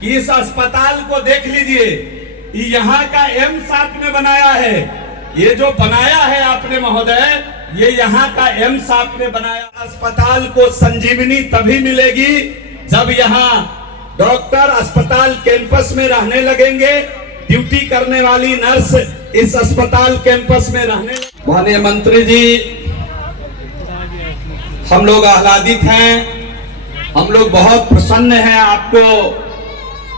इस अस्पताल को देख लीजिए, यहाँ का एम्स आपने बनाया है। ये जो बनाया है आपने महोदय, ये यहाँ का एम्स आपने बनाया। अस्पताल को संजीवनी तभी मिलेगी जब यहाँ डॉक्टर अस्पताल कैंपस में रहने लगेंगे। ड्यूटी करने वाली नर्स इस अस्पताल कैंपस में रहने। माननीय मंत्री जी, हम लोग आह्लादित हैं, हम लोग बहुत प्रसन्न हैं आपको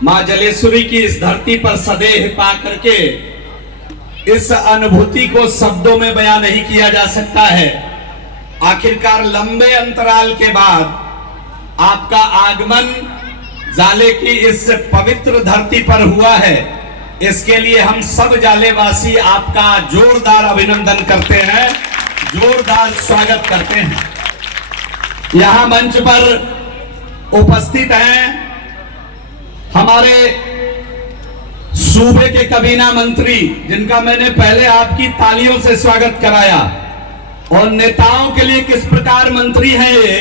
मां जलेश्वरी की इस धरती पर सदैव पा करके। इस अनुभूति को शब्दों में बयां नहीं किया जा सकता है। आखिरकार लंबे अंतराल के बाद आपका आगमन जाले की इस पवित्र धरती पर हुआ है। इसके लिए हम सब जालेवासी आपका जोरदार अभिनंदन करते हैं, जोरदार स्वागत करते हैं। यहां मंच पर उपस्थित हैं हमारे सूबे के काबीना मंत्री, जिनका मैंने पहले आपकी तालियों से स्वागत कराया। और नेताओं के लिए किस प्रकार मंत्री हैं ये,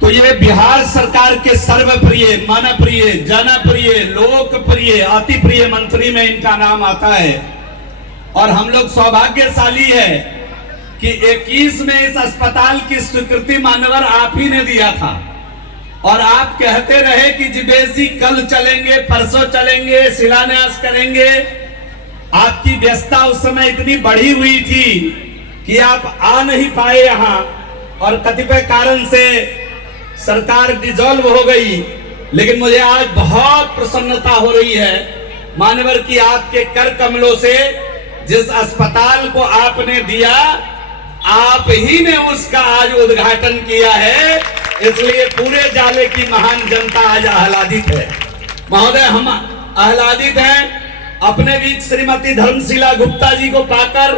तो ये बिहार सरकार के सर्वप्रिय, मनप्रिय, जनप्रिय, लोकप्रिय, अति प्रिय मंत्री में इनका नाम आता है। और हम लोग सौभाग्यशाली है कि 21 में इस अस्पताल की स्वीकृति मान्यवर आप ही ने दिया था। और आप कहते रहे कि जिबेश जी कल चलेंगे, परसों चलेंगे, शिलान्यास करेंगे। आपकी व्यस्तता उस समय इतनी बढ़ी हुई थी कि आप आ नहीं पाए यहाँ, और कतिपय कारण से सरकार डिसॉल्व हो गई। लेकिन मुझे आज बहुत प्रसन्नता हो रही है मान्यवर की आपके कर कमलों से जिस अस्पताल को आपने दिया, आप ही ने उसका आज उद्घाटन किया है। इसलिए पूरे जाले की महान जनता आज आह्लादित है। महोदय, हम आह्लादित हैं अपने बीच श्रीमती धर्मशिला गुप्ता जी को पाकर,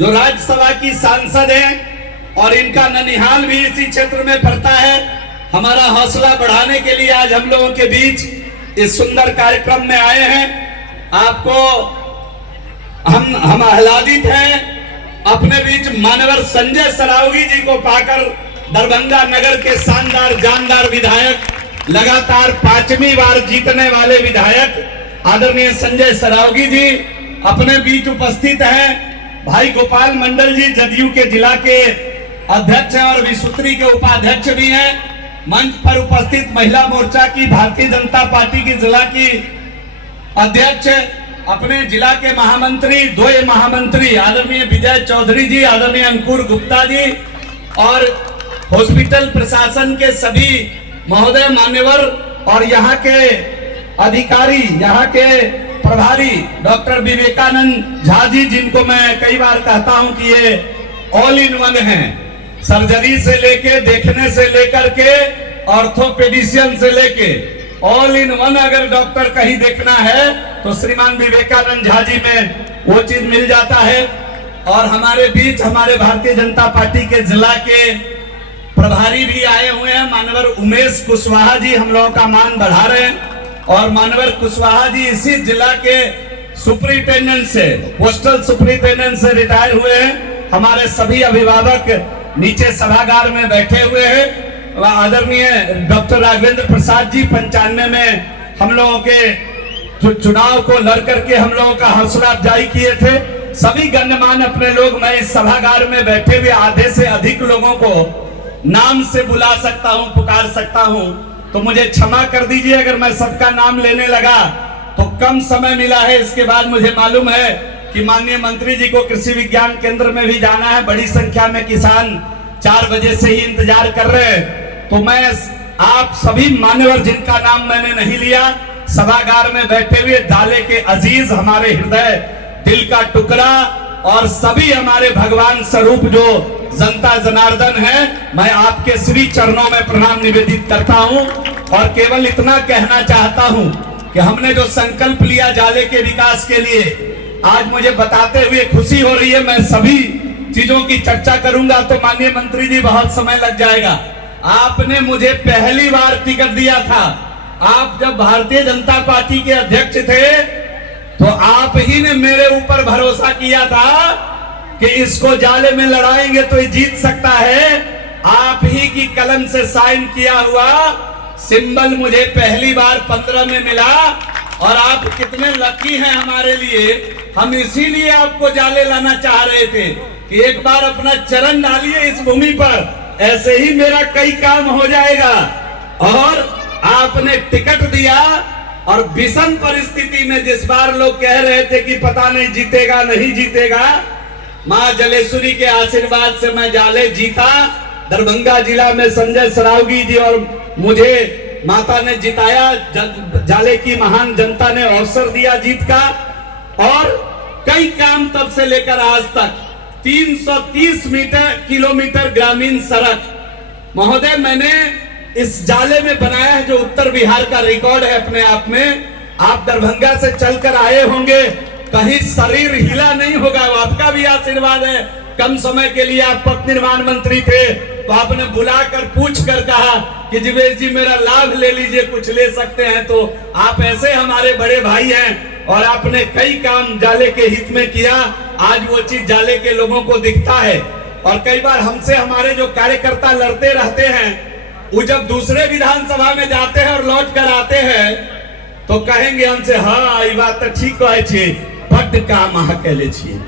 जो राज्यसभा की सांसद हैं और इनका ननिहाल भी इसी क्षेत्र में पड़ता है। हमारा हौसला बढ़ाने के लिए आज हम लोगों के बीच इस सुंदर कार्यक्रम में आए हैं। आपको हम आह्लादित हैं अपने बीच मान्यवर संजय सरावगी जी को पाकर। दरभंगा नगर के शानदार जानदार विधायक, लगातार 5वीं बार जीतने वाले विधायक आदरणीय संजय सरावगी जी अपने बीच उपस्थित हैं। भाई गोपाल मंडल जी जदयू के जिला के अध्यक्ष हैं और विसूत्री के उपाध्यक्ष भी हैं। मंच पर उपस्थित महिला मोर्चा की, भारतीय जनता पार्टी की जिला की अध्यक्ष, अपने जिला के महामंत्री, 2 महामंत्री आदरणीय विजय चौधरी जी, आदरणीय अंकुर गुप्ता जी, और हॉस्पिटल प्रशासन के सभी महोदय मान्यवर, और यहाँ के अधिकारी, यहाँ के प्रभारी डॉक्टर विवेकानंद झा जी, जिनको मैं कई बार कहता हूं कि ये ऑल इन वन हैं। सर्जरी से लेके, देखने से लेकर के, ऑर्थोपेडिशियन से लेके, ऑल इन वन अगर डॉक्टर कहीं देखना है तो श्रीमान विवेकानंद झा जी में वो चीज मिल जाता है। और हमारे बीच हमारे भारतीय जनता पार्टी के जिला के प्रभारी भी आए हुए हैं, मानवर उमेश कुशवाहा जी हम लोगों का मान बढ़ा रहे हैं। और मानवर कुशवाहा जी इसी जिला के सुपरिटेंडेंट से, पोस्टल सुपरिटेंडेंट से रिटायर हुए हैं। हमारे सभी अभिभावक नीचे सभागार में बैठे हुए हैं। आदरणीय डॉक्टर राघवेंद्र प्रसाद जी 95 में हम लोगों के चुनाव को लड़ करके हम लोगों का हौसला अफजाई किए थे। सभी गण्यमान्य अपने लोग, मैं इस सभागार में बैठे हुए आधे से अधिक लोगों को नाम से बुला सकता हूं, पुकार सकता हूं, तो मुझे क्षमा कर दीजिए अगर मैं सबका नाम लेने लगा तो कम समय मिला है। इसके बाद मुझे मालूम है कि माननीय मंत्री जी को कृषि विज्ञान केंद्र में भी जाना है। बड़ी संख्या में किसान 4 बजे से ही इंतजार कर रहे हैं। तो मैं आप सभी मान्यवर, जिनका नाम मैंने नहीं लिया, सभागार में बैठे हुए जाले के अजीज, हमारे हृदय दिल का टुकड़ा, और सभी हमारे भगवान स्वरूप जो जनता जनार्दन है, मैं आपके श्री चरणों में प्रणाम निवेदित करता हूं। और केवल इतना कहना चाहता हूं कि हमने जो संकल्प लिया जाले के विकास के लिए, आज मुझे बताते हुए खुशी हो रही है। मैं सभी चीजों की चर्चा करूंगा तो माननीय मंत्री जी बहुत समय लग जाएगा। आपने मुझे पहली बार टिकट दिया था, आप जब भारतीय जनता पार्टी के अध्यक्ष थे, तो आप ही ने मेरे ऊपर भरोसा किया था कि इसको जाले में लड़ाएंगे तो ये जीत सकता है। आप ही की कलम से साइन किया हुआ सिंबल मुझे पहली बार 15 में मिला और आप कितने लकी हैं हमारे लिए। हम इसीलिए आपको जाले लाना चाह रहे थे कि एक बार अपना चरण डालिए इस भूमि पर, ऐसे ही मेरा कई काम हो जाएगा। और आपने टिकट दिया और विषम परिस्थिति में जिस बार लोग कह रहे थे कि पता नहीं जीतेगा नहीं जीतेगा, मां जलेश्वरी के आशीर्वाद से मैं जाले जीता। दरभंगा जिला में संजय सरावगी जी और मुझे माता ने जिताया। जाले की महान जनता ने अवसर दिया जीत का। और कई काम तब से लेकर आज तक 330 किलोमीटर ग्रामीण सड़क महोदय मैंने इस जाले में बनाया है, जो उत्तर बिहार का रिकॉर्ड है अपने आप में। आप दरभंगा से चलकर आए होंगे, कहीं शरीर हिला नहीं होगा, वो आपका भी आशीर्वाद है। कम समय के लिए आप पथ निर्माण मंत्री थे तो आपने बुलाकर पूछ कर कहा कि जीवेश जी मेरा लाभ ले लीजिए, कुछ ले सकते हैं। तो आप ऐसे हमारे बड़े भाई हैं और आपने कई काम जाले के हित में किया। आज वो चीज जाले के लोगों को दिखता है। और कई बार हमसे हमारे जो कार्यकर्ता लड़ते रहते हैं, वो जब दूसरे विधानसभा में जाते हैं और लौट कर आते हैं तो कहेंगे हमसे, हाँ ये बात तो ठीक है, बट काम कहले छिए।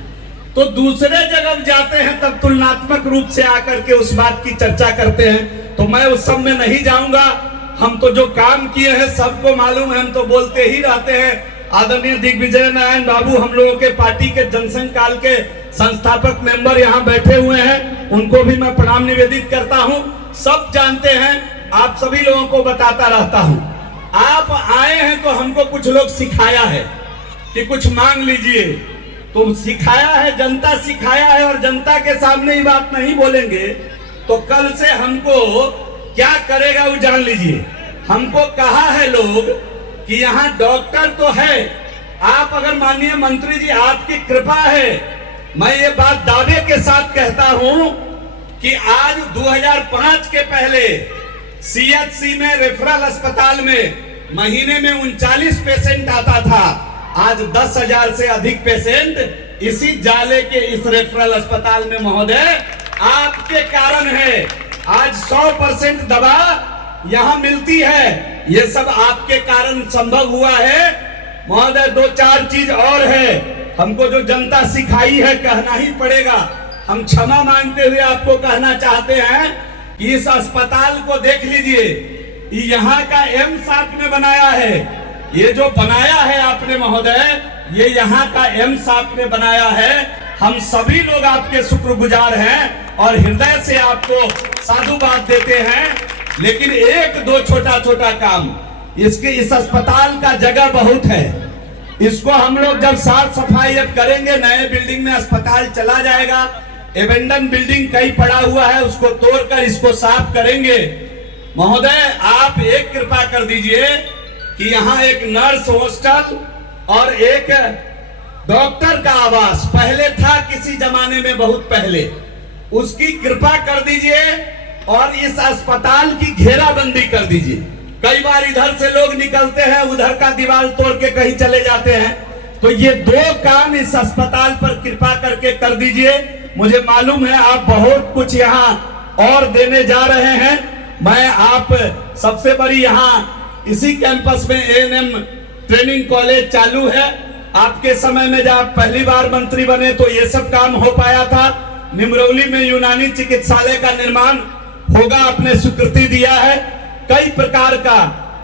तो दूसरे जगह जाते हैं तब तुलनात्मक रूप से आकर के उस बात की चर्चा करते हैं। तो मैं उस सब में नहीं जाऊंगा। हम तो जो काम किए हैं सबको मालूम है, हम तो बोलते ही रहते हैं। आदरणीय दिग्विजय नारायण बाबू हम लोगों के पार्टी के जनसंघ काल के संस्थापक मेंबर यहाँ बैठे हुए हैं, उनको भी मैं प्रणाम निवेदित करता हूँ। सब जानते हैं, आप सभी लोगों को बताता रहता हूँ। आप आए हैं तो हमको कुछ लोग सिखाया है कि कुछ मांग लीजिए, तो सिखाया है, जनता सिखाया है। और जनता के सामने ही बात नहीं बोलेंगे तो कल से हमको क्या करेगा वो जान लीजिए। हमको कहा है लोग कि यहाँ डॉक्टर तो है, आप अगर माननीय मंत्री जी आपकी कृपा है, मैं ये बात दावे के साथ कहता हूं कि आज 2005 के पहले सीएचसी में रेफरल अस्पताल में महीने में 39 पेशेंट आता था। आज 10,000 से अधिक पेशेंट इसी जाले के इस रेफरल अस्पताल में महोदय आपके कारण है। आज 100% दवा यहाँ मिलती है, ये सब आपके कारण संभव हुआ है महोदय। 2-4 चीज और है, हमको जो जनता सिखाई है कहना ही पड़ेगा। हम क्षमा मांगते हुए आपको कहना चाहते हैं कि इस अस्पताल को देख लीजिए, यहाँ का एम्स आपने बनाया है। ये जो बनाया है आपने महोदय, ये यहाँ का एम्स आपने बनाया है। हम सभी लोग आपके शुक्रगुजार हैं और हृदय से आपको साधुवाद देते हैं। लेकिन एक दो छोटा छोटा काम, इसके इस अस्पताल का जगह बहुत है, इसको हम लोग जब साफ सफाई अब करेंगे, नए बिल्डिंग में अस्पताल चला जाएगा। एबेंडन बिल्डिंग कहीं पड़ा हुआ है, उसको तोड़कर इसको साफ करेंगे। महोदय आप एक कृपा कर दीजिए कि यहाँ एक नर्स हॉस्टल और एक डॉक्टर का आवास पहले था किसी जमाने में, बहुत पहले, उसकी कृपा कर दीजिए और इस अस्पताल की घेराबंदी कर दीजिए। कई बार इधर से लोग निकलते हैं, उधर का दीवार तोड़ के कहीं चले जाते हैं। तो ये 2 काम इस अस्पताल पर कृपा करके कर दीजिए। मुझे मालूम है आप बहुत कुछ यहाँ और देने जा रहे हैं। मैं आप सबसे बड़ी यहाँ इसी कैंपस में एएनएम ट्रेनिंग कॉलेज चालू है। आपके समय में जब पहली बार मंत्री बने तो ये सब काम हो पाया था। निमरौली में यूनानी चिकित्सालय का निर्माण होगा, आपने स्वीकृति दिया है। कई प्रकार का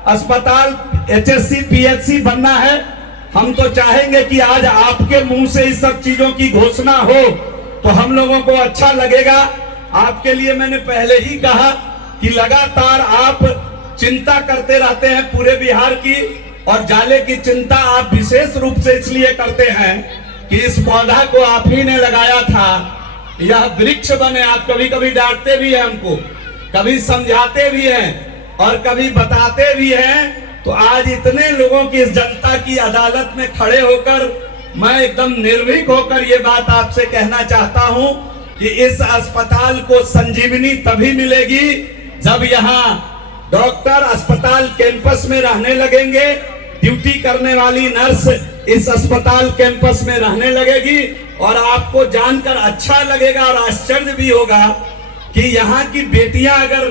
अस्पताल एचएससी पीएचसी बनना है। हम तो चाहेंगे कि आज आपके मुंह से इस सब चीजों की घोषणा हो तो हम लोगों को अच्छा लगेगा। आपके लिए मैंने पहले ही कहा कि लगातार आप चिंता करते रहते हैं पूरे बिहार की, और जाले की चिंता आप विशेष रूप से इसलिए करते हैं कि इस पौधा को आप ही ने लगाया था, यह वृक्ष बने। आप कभी कभी डांटते भी हैं हमको, कभी समझाते भी हैं और कभी बताते भी हैं। तो आज इतने लोगों की, इस जनता की अदालत में खड़े होकर मैं एकदम निर्भीक होकर ये बात आपसे कहना चाहता हूं कि इस अस्पताल को संजीवनी तभी मिलेगी जब यहाँ डॉक्टर अस्पताल कैंपस में रहने लगेंगे, ड्यूटी करने वाली नर्स इस अस्पताल कैंपस में रहने लगेगी। और आपको जानकर अच्छा लगेगा और आश्चर्य भी होगा कि यहाँ की बेटियां अगर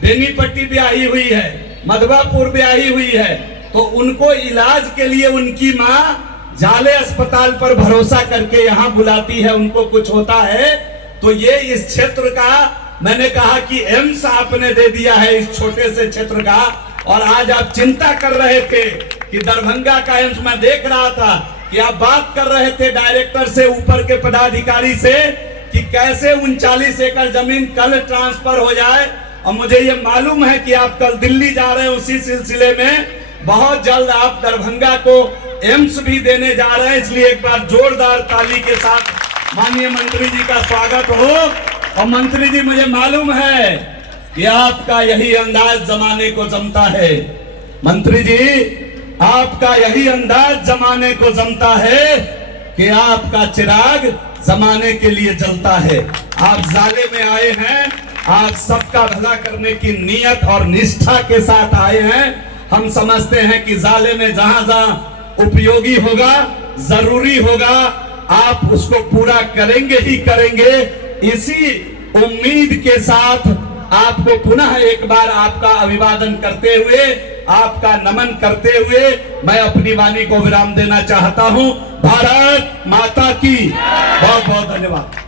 बेनीपट्टी ब्याही हुई है मधवापुर ब्याही हुई है, तो उनको इलाज के लिए उनकी माँ जाले अस्पताल पर भरोसा करके यहाँ बुलाती है, उनको कुछ होता है तो ये इस क्षेत्र का, मैंने कहा कि एम्स आपने दे दिया है इस छोटे से क्षेत्र का। और आज आप चिंता कर रहे थे कि दरभंगा का एम्स, मैं देख रहा था कि आप बात कर रहे थे डायरेक्टर से, ऊपर के पदाधिकारी से, कि कैसे 39 एकड़ जमीन कल ट्रांसफर हो जाए। और मुझे ये मालूम है कि आप कल दिल्ली जा रहे हैं, उसी सिलसिले में बहुत जल्द आप दरभंगा को एम्स भी देने जा रहे हैं। इसलिए एक बार जोरदार ताली के साथ माननीय मंत्री जी का स्वागत हो। और मंत्री जी, मुझे मालूम है कि आपका यही अंदाज जमाने को जमता है। मंत्री जी, आपका यही अंदाज जमाने को जमता है कि आपका चिराग जमाने के लिए जलता है। आप जाले में आए हैं, आप सबका भला करने की नीयत और निष्ठा के साथ आए हैं। हम समझते हैं कि जाले में जहां जहां उपयोगी होगा, जरूरी होगा, आप उसको पूरा करेंगे ही करेंगे। इसी उम्मीद के साथ आपको पुनः एक बार आपका अभिवादन करते हुए, आपका नमन करते हुए मैं अपनी वाणी को विराम देना चाहता हूं। भारत माता की बहुत बहुत धन्यवाद।